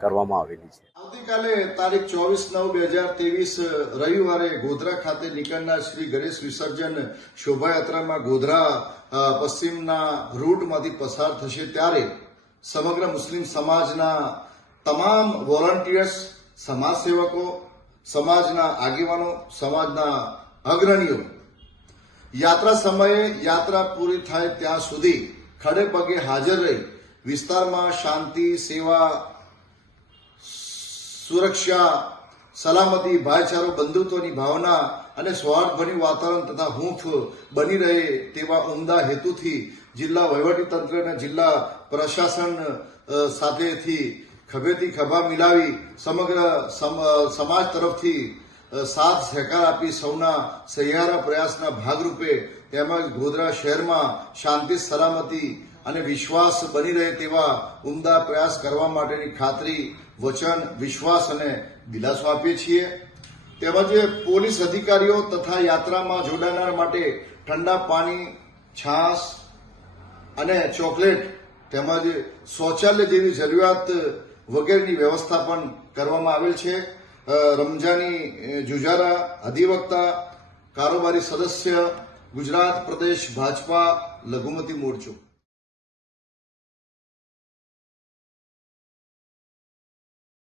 કરવામાં આવેલી છે। આવતીકાલે તારીખ 24/9/2023 રવિવારે ગોધરા ખાતે નીકળનાર શ્રી ગણેશ વિસર્જન શોભાયાત્રામાં ગોધરા પશ્ચિમના રૂટમાંથી પસાર થશે ત્યારે સમગ્ર મુસ્લિમ સમાજના તમામ વોલન્ટિયર્સ, સમાજસેવકો, સમાજના આગેવાનો, સમાજના અગ્રણીઓ યાત્રા સમયે યાત્રા પૂરી થાય ત્યાં સુધી ખડે પગે હાજર રહી વિસ્તારમાં શાંતિ, સેવા, સુરક્ષા, સલામતી, ભાઈચારો, બંધુત્વની ભાવના અને સૌહાર્દભર્યું વાતાવરણ તથા હૂંફ બની રહે તેવા ઉમદા હેતુથી જિલ્લા વહીવટીતંત્ર અને જિલ્લા પ્રશાસન સાથેથી ખભેથી ખભા મિલાવી સમગ્ર સમાજ તરફથી સાથ સહકાર આપી સૌના સહિયારા પ્રયાસના ભાગરૂપે તેમજ ગોધરા શહેરમાં શાંતિ, સલામતી અને વિશ્વાસ બની રહે તેવા ઉમદા પ્રયાસ કરવા માટેની ખાતરી, વચન, વિશ્વાસ અને દિલાસો આપીએ છીએ। તેમજ પોલીસ અધિકારીઓ તથા યાત્રામાં જોડાનાર માટે ઠંડા પાણી, છાશ અને ચોકલેટ તેમજ શૌચાલય જેવી જરૂરિયાત વગેરેની વ્યવસ્થા પણ કરવામાં આવેલ છે। રમજાની જુજારા, અધિવક્તા, કારોબારી સદસ્ય, ગુજરાત પ્રદેશ ભાજપા લઘુમતી મોરચો।